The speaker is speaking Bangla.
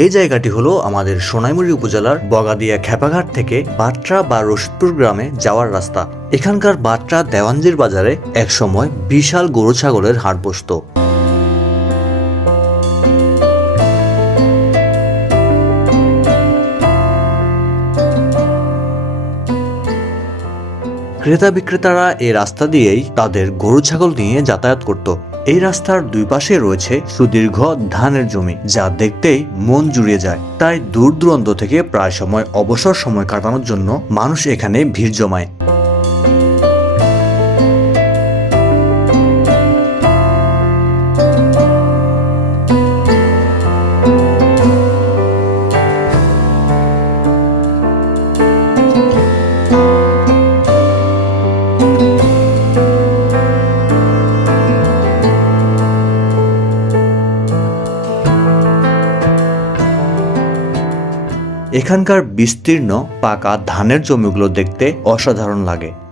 এই জায়গাটি হলো আমাদের সোনাইমুড়ি উপজেলার বগাদিয়া খেপাঘাট থেকে বাট্রা বা রশিদপুর গ্রামে যাওয়ার রাস্তা। এখানকার বাট্রা দেওয়ানজির বাজারে একসময় বিশাল গরু ছাগলের হাট বসতো ক্রেতা বিক্রেতারা এই রাস্তা দিয়েই তাদের গরু ছাগল নিয়ে যাতায়াত করত। এই রাস্তার দুই পাশে রয়েছে সুদীর্ঘ ধানের জমি, যা দেখতেই মন জুড়িয়ে যায়। তাই দূর দূরান্ত থেকে প্রায় সময় অবসর সময় কাটানোর জন্য মানুষ এখানে ভিড় জমায়। এখানকার বিস্তীর্ণ পাকা ধানের জমিগুলো দেখতে অসাধারণ লাগে।